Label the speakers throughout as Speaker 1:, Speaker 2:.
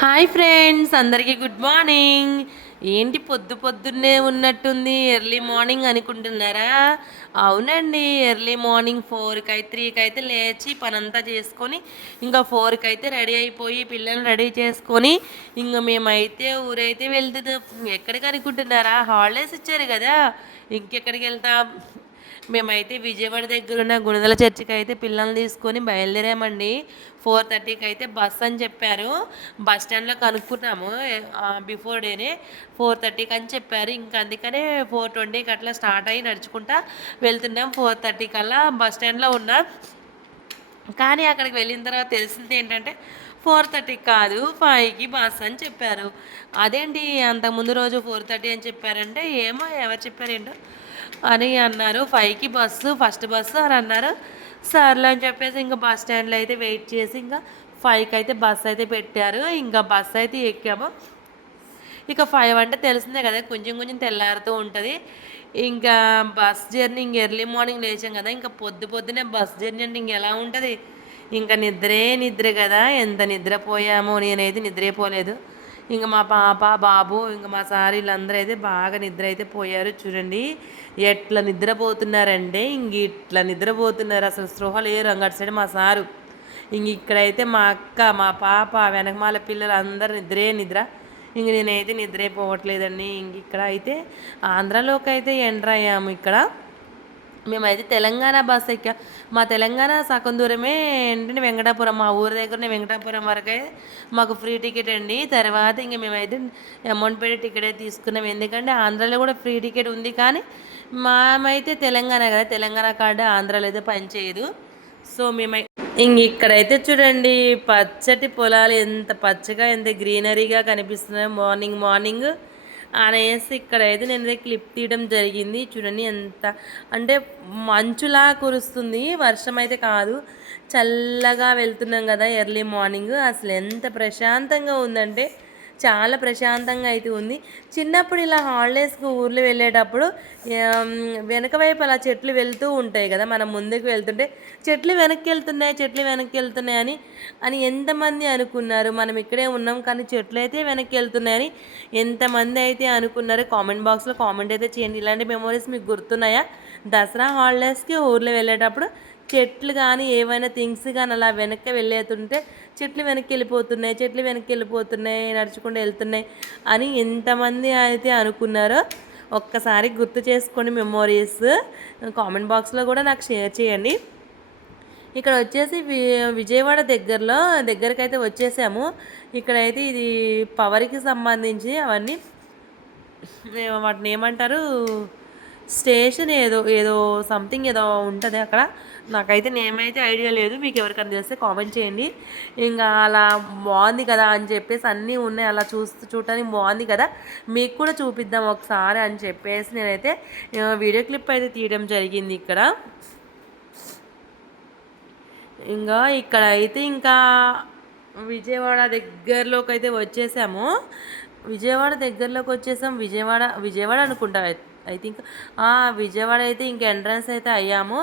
Speaker 1: Hi friends అందరికీ good morning. ఏంటి పొద్దు పొద్దున్నే ఉన్నట్టుంది ఎర్లీ మార్నింగ్ అనుకుంటున్నారా? అవునండి ఎర్లీ మార్నింగ్ ఫోర్కి అయితే త్రీకి అయితే లేచి పనంతా చేసుకొని ఇంకా ఫోర్కి అయితే రెడీ అయిపోయి పిల్లల్ని రెడీ చేసుకొని ఇంకా మేమైతే ఊరైతే వెళ్తుంది ఎక్కడికి అనుకుంటున్నారా? హాలిడేస్ ఇచ్చారు కదా ఇంకెక్కడికి వెళ్తాం? మేమైతే విజయవాడ దగ్గర ఉన్న గుణదల చర్చికి అయితే పిల్లల్ని తీసుకొని బయలుదేరామండి. ఫోర్ థర్టీకి అయితే బస్ అని చెప్పారు. బస్ స్టాండ్లో కనుక్కున్నాము బిఫోర్ డేనే. ఫోర్ థర్టీకి అని చెప్పారు. ఇంకా అందుకనే ఫోర్ ట్వంటీకి అట్లా స్టార్ట్ అయ్యి నడుచుకుంటా వెళ్తున్నాం. ఫోర్ థర్టీ కల్లా బస్ స్టాండ్లో ఉన్నాం. కానీ అక్కడికి వెళ్ళిన తర్వాత తెలిసింది ఏంటంటే ఫోర్ థర్టీకి కాదు ఫైవ్కి బస్ అని చెప్పారు. అదేంటి అంతకుముందు రోజు ఫోర్ థర్టీ అని చెప్పారంటే ఏమో ఎవరు చెప్పారేంటో అని అన్నారు. ఫైవ్కి బస్సు ఫస్ట్ బస్సు అని అన్నారు. సర్లే అని చెప్పేసి ఇంకా బస్ స్టాండ్లో అయితే వెయిట్ చేసి ఇంకా ఫైవ్కి అయితే బస్సు అయితే పెట్టారు. ఇంకా బస్సు అయితే ఎక్కాము. ఇక ఫైవ్ అంటే తెలిసిందే కదా కొంచెం కొంచెం తెల్లారుతూ ఉంటుంది. ఇంకా బస్ జర్నీ ఇంక ఎర్లీ మార్నింగ్ లేచాం కదా ఇంకా పొద్దు పొద్దునే బస్ జర్నీ అంటే ఇంక ఎలా ఉంటుంది? ఇంకా నిద్రే నిద్ర కదా ఎంత నిద్రపోయామో? నేనైతే నిద్రపోలేదు. ఇంక మా పాప బాబు ఇంక మా సార్ వీళ్ళందరూ అయితే బాగా నిద్ర అయితే పోయారు. చూడండి ఎట్లా నిద్రపోతున్నారంటే ఇంక ఇట్లా నిద్రపోతున్నారు. అసలు స్పృహ లేరు అంగటి సైడ్ మా సారు. ఇంక ఇక్కడైతే మా అక్క మా పాప వెనకమాల పిల్లలు అందరు నిద్రే నిద్ర. ఇంక నేనైతే నిద్రైపోవట్లేదండి ఇంక ఇక్కడ అయితే ఆంధ్రాలోకి అయితే ఎంటర్ అయ్యాము ఇక్కడ. మేమైతే తెలంగాణ బస్ ఎక్కా. మా తెలంగాణ సగం దూరమే ఏంటంటే వెంకటాపురం. మా ఊరి దగ్గరనే వెంకటాపురం వరకే మాకు ఫ్రీ టికెట్ అండి. తర్వాత ఇంక మేమైతే అమౌంట్ పెట్టి టికెట్ తీసుకున్నాం. ఎందుకంటే ఆంధ్రాలో కూడా ఫ్రీ టికెట్ ఉంది కానీ మామైతే తెలంగాణ కదా. తెలంగాణ కార్డు ఆంధ్రాలో అయితే పనిచేయదు సో మేమై ఇంక ఇక్కడైతే చూడండి పచ్చటి పొలాలు ఎంత పచ్చగా ఎంత గ్రీనరీగా కనిపిస్తున్నాయి. మార్నింగ్ మార్నింగ్ అనేసి ఇక్కడైతే నేను క్లిప్ తీయడం జరిగింది. చూడండి ఎంత అంటే మంచులా కురుస్తుంది. వర్షం అయితే కాదు. చల్లగా వెళ్తున్నాం కదా ఎర్లీ మార్నింగ్. అసలు ఎంత ప్రశాంతంగా ఉందంటే చాలా ప్రశాంతంగా అయితే ఉంది. చిన్నప్పుడు ఇలా హాలిడేస్కి ఊర్లో వెళ్ళేటప్పుడు వెనక వైపు అలా చెట్లు వెళ్తూ ఉంటాయి కదా మనం ముందుకు వెళ్తుంటే చెట్లు వెనక్కి వెళ్తున్నాయి చెట్లు వెనక్కి వెళ్తున్నాయి అని అని ఎంతమంది అనుకున్నారు? మనం ఇక్కడే ఉన్నాం కానీ చెట్లు అయితే వెనక్కి వెళ్తున్నాయని ఎంతమంది అయితే అనుకున్నారు? కామెంట్ బాక్స్లో కామెంట్ అయితే చేయండి. ఇలాంటి మెమోరీస్ మీకు గుర్తున్నాయా? దసరా హాలిడేస్కి ఊర్లో వెళ్ళేటప్పుడు చెట్లు కానీ ఏమైనా థింగ్స్ కానీ అలా వెనక్కి వెళ్ళేతుంటే చెట్లు వెనక్కి వెళ్ళిపోతున్నాయి చెట్లు వెనక్కి వెళ్ళిపోతున్నాయి నడుచుకుంటూ వెళ్తున్నాయి అని ఎంతమంది అయితే అనుకున్నారో ఒక్కసారి గుర్తు చేసుకోండి మెమోరీస్. కామెంట్ బాక్స్లో కూడా నాకు షేర్ చేయండి. ఇక్కడ వచ్చేసి వి- విజయవాడ దగ్గరలో దగ్గరకైతే వచ్చేసాము. ఇక్కడైతే ఇది పవర్కి సంబంధించి అవన్నీ వాటిని ఏమంటారు స్టేషన్ ఏదో ఏదో సంథింగ్ ఏదో ఉంటుంది అక్కడ. నాకైతే నేమైతే ఐడియా లేదు మీకు ఎవరికైనా తెలిస్తే కామెంట్ చేయండి. ఇంకా అలా బాగుంది కదా అని చెప్పేసి అన్నీ ఉన్నాయి అలా చూస్తూ చూడటానికి బాగుంది కదా మీకు కూడా చూపిద్దాం ఒకసారి అని చెప్పేసి నేనైతే వీడియో క్లిప్ అయితే తీయడం జరిగింది ఇక్కడ. ఇంకా ఇక్కడ అయితే ఇంకా విజయవాడ దగ్గరలోకి అయితే వచ్చేసాము. విజయవాడ దగ్గరలోకి వచ్చేసాం విజయవాడ విజయవాడ అనుకుంటా ఐ థింక్ విజయవాడ అయితే ఇంక ఎంట్రన్స్ అయితే అయ్యాము.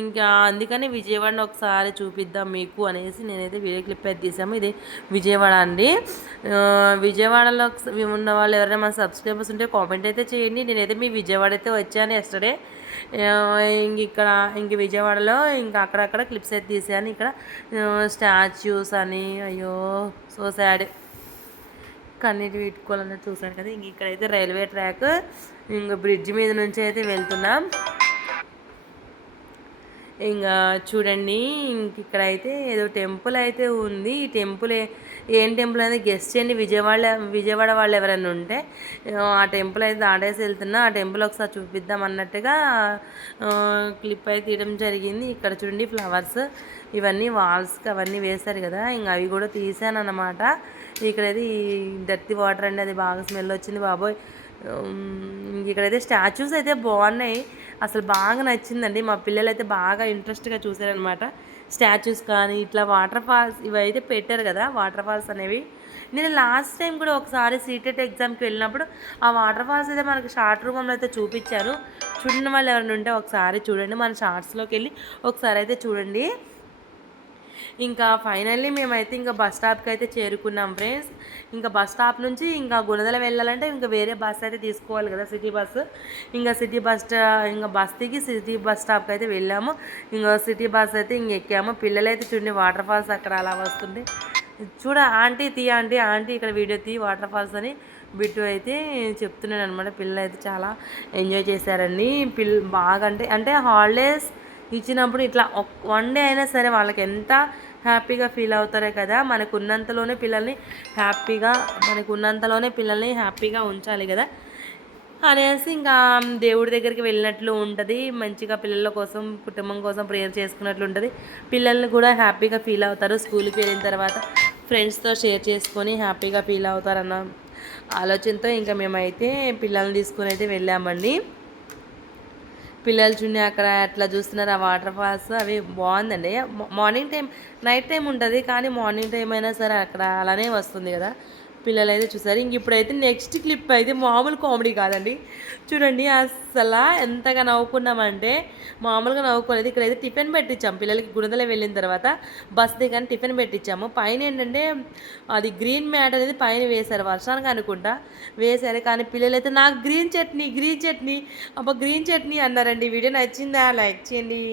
Speaker 1: ఇంకా అందుకని విజయవాడని ఒకసారి చూపిద్దాం మీకు అనేసి నేనైతే వీడియో క్లిప్ అయితే తీసాము. ఇది విజయవాడ అండి. విజయవాడలో ఉన్న వాళ్ళు ఎవరైనా మన సబ్స్క్రైబర్స్ ఉంటే కామెంట్ అయితే చేయండి. నేనైతే మీ విజయవాడ అయితే వచ్చాను ఎస్టర్డే ఇంక ఇక్కడ ఇంక విజయవాడలో ఇంకా అక్కడక్కడ క్లిప్స్ అయితే తీసాను. ఇక్కడ స్టాచ్యూస్ అని అయ్యో సో సాడ్. కన్నీటి వీట్టుకోవాలన్నట్టు చూసాను కదా ఇంక ఇక్కడైతే రైల్వే ట్రాక్ ఇంకా బ్రిడ్జ్ మీద నుంచి అయితే వెళ్తున్నాం. ఇంకా చూడండి ఇంక ఇక్కడైతే ఏదో టెంపుల్ అయితే ఉంది. ఈ టెంపుల్ ఏం టెంపుల్ అనేది గెస్ట్ చేయండి. విజయవాడ విజయవాడ వాళ్ళు ఎవరైనా ఉంటే ఆ టెంపుల్ అయితే దాటేసి వెళ్తున్నా. ఆ టెంపుల్ ఒకసారి చూపిద్దాం అన్నట్టుగా క్లిప్ అయితే తీయడం జరిగింది. ఇక్కడ చూడండి ఫ్లవర్స్ ఇవన్నీ వాల్స్కి అవన్నీ వేశారు కదా ఇంకా అవి కూడా తీసాను అన్నమాట ఇక్కడైతే ఈ డర్టీ వాటర్ అండి అది బాగా స్మెల్ వచ్చింది బాబోయ్. ఇక్కడైతే స్టాచ్యూస్ అయితే బాగున్నాయి. అసలు బాగా నచ్చిందండి. మా పిల్లలు అయితే బాగా ఇంట్రెస్ట్గా చూసారనమాట స్టాచ్యూస్ కానీ ఇట్లా వాటర్ ఫాల్స్ ఇవైతే పెట్టారు కదా వాటర్ ఫాల్స్ అనేవి. నేను లాస్ట్ టైం కూడా ఒకసారి సీటెట్ ఎగ్జామ్కి వెళ్ళినప్పుడు ఆ వాటర్ ఫాల్స్ అయితే మనకి షార్ట్ రూమ్లో అయితే చూపించారు. చూడని వాళ్ళు ఎవరైనా ఉంటే ఒకసారి చూడండి. మన షార్ట్స్లోకి వెళ్ళి ఒకసారి అయితే చూడండి. ఇంకా ఫైనల్లీ మేమైతే ఇంకా బస్ స్టాప్కి అయితే చేరుకున్నాం ఫ్రెండ్స్ ఇంకా బస్ స్టాప్ నుంచి ఇంకా గుణదల వెళ్ళాలంటే ఇంకా వేరే బస్ అయితే తీసుకోవాలి కదా సిటీ బస్సు ఇంకా సిటీ బస్ ఇంకా బస్ దిగి సిటీ బస్ స్టాప్కి అయితే వెళ్ళాము. ఇంకా సిటీ బస్ అయితే ఇంక ఎక్కాము. పిల్లలైతే చూడండి వాటర్ ఫాల్స్ అక్కడ అలా వస్తుంది చూడ ఆంటీ తీ ఆంటీ ఆంటీ ఇక్కడ వీడియో తీ వాటర్ ఫాల్స్ అని బిట్టు అయితే చెప్తున్నాను అనమాట పిల్లలు అయితే చాలా ఎంజాయ్ చేశారండి. పిల్ల బాగా అంటే అంటే హాలిడేస్ ఇచ్చినప్పుడు ఇట్లా వన్ డే అయినా సరే వాళ్ళకి ఎంత హ్యాపీగా ఫీల్ అవుతారే కదా మనకు ఉన్నంతలోనే పిల్లల్ని హ్యాపీగా మనకు ఉన్నంతలోనే పిల్లల్ని హ్యాపీగా ఉంచాలి కదా. అనేసి ఇంకా దేవుడి దగ్గరికి వెళ్ళినట్లు ఉంటుంది మంచిగా పిల్లల కోసం కుటుంబం కోసం ప్రేయర్ చేసుకున్నట్లు ఉంటుంది. పిల్లల్ని కూడా హ్యాపీగా ఫీల్ అవుతారు స్కూల్కి వెళ్ళిన తర్వాత ఫ్రెండ్స్తో షేర్ చేసుకొని హ్యాపీగా ఫీల్ అవుతారన్న ఆలోచనతో ఇంకా మేమైతే పిల్లల్ని తీసుకొని అయితే వెళ్ళామండి. పిల్లలు చూడండి అక్కడ అట్లా చూస్తున్నారు ఆ వాటర్ ఫాల్స్ అవి బాగుందండి. మార్నింగ్ టైం నైట్ టైం ఉంటుంది కానీ మార్నింగ్ టైం అయినా సరే అక్కడ అలానే వస్తుంది కదా. పిల్లలు అయితే చూసారు. ఇంక ఇప్పుడైతే నెక్స్ట్ క్లిప్ అయితే మామూలు కామెడీ కాదండి. చూడండి అసలు ఎంతగా నవ్వుకున్నామంటే మామూలుగా నవ్వుకోలేదు. ఇక్కడైతే టిఫిన్ పెట్టించాం పిల్లలకి గుణదల వెళ్ళిన తర్వాత బస్ దిగాని టిఫిన్ పెట్టించాము పైన ఏంటంటే అది గ్రీన్ మ్యాట్ అనేది పైన వేశారు వర్షానికి అనుకుంటా. వేశారు. కానీ పిల్లలు అయితే నాకు గ్రీన్ చట్నీ గ్రీన్ చట్నీ. అబ్బా గ్రీన్ చట్నీ అన్నారండి. వీడియో నచ్చిందా? లైక్ చేయండి.